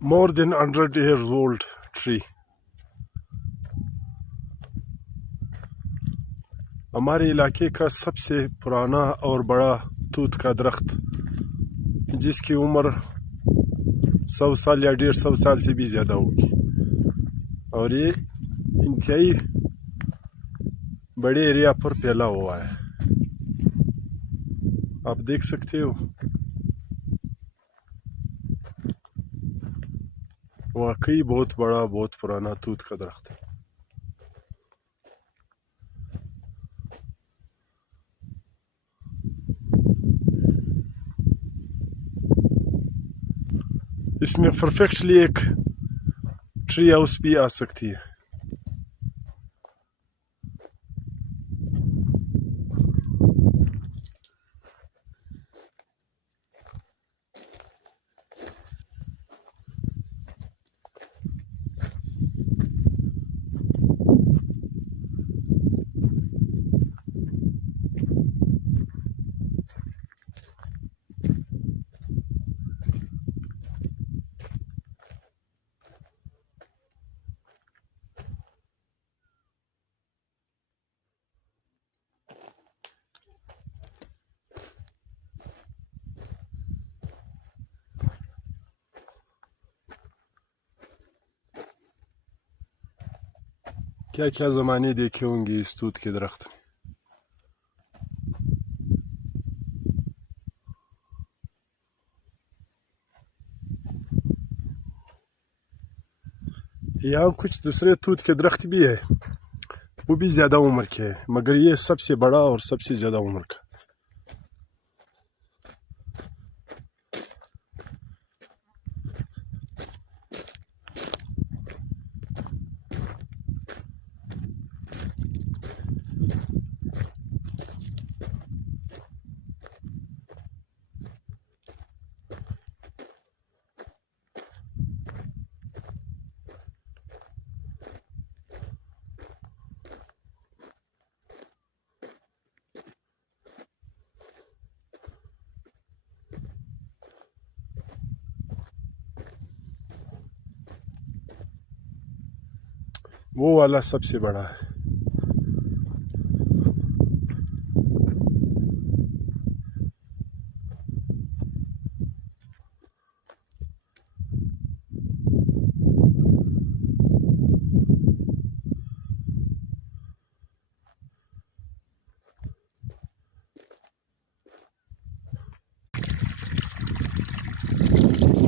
more than 100 years old tree. हमारे इलाके का सबसे पुराना और बड़ा तूत का दरख्त, जिसकी उम्र 100 साल या 150 साल से भी ज़्यादा होगी, और ये इंतहाई बड़े एरिया पर फैला हुआ है। आप देख सकते हो, वाकई बहुत बड़ा, बहुत पुराना तूत का दरख्त है। इसमें परफेक्टली एक ट्री हाउस भी आ सकती है। क्या क्या ज़माने देखे होंगे इस तूत के दरख्त। यहाँ कुछ दूसरे तूत के दरख्त भी है, वो भी ज़्यादा उम्र के हैं, मगर ये सबसे बड़ा और सबसे ज़्यादा उम्र का। वो वाला सबसे बड़ा है।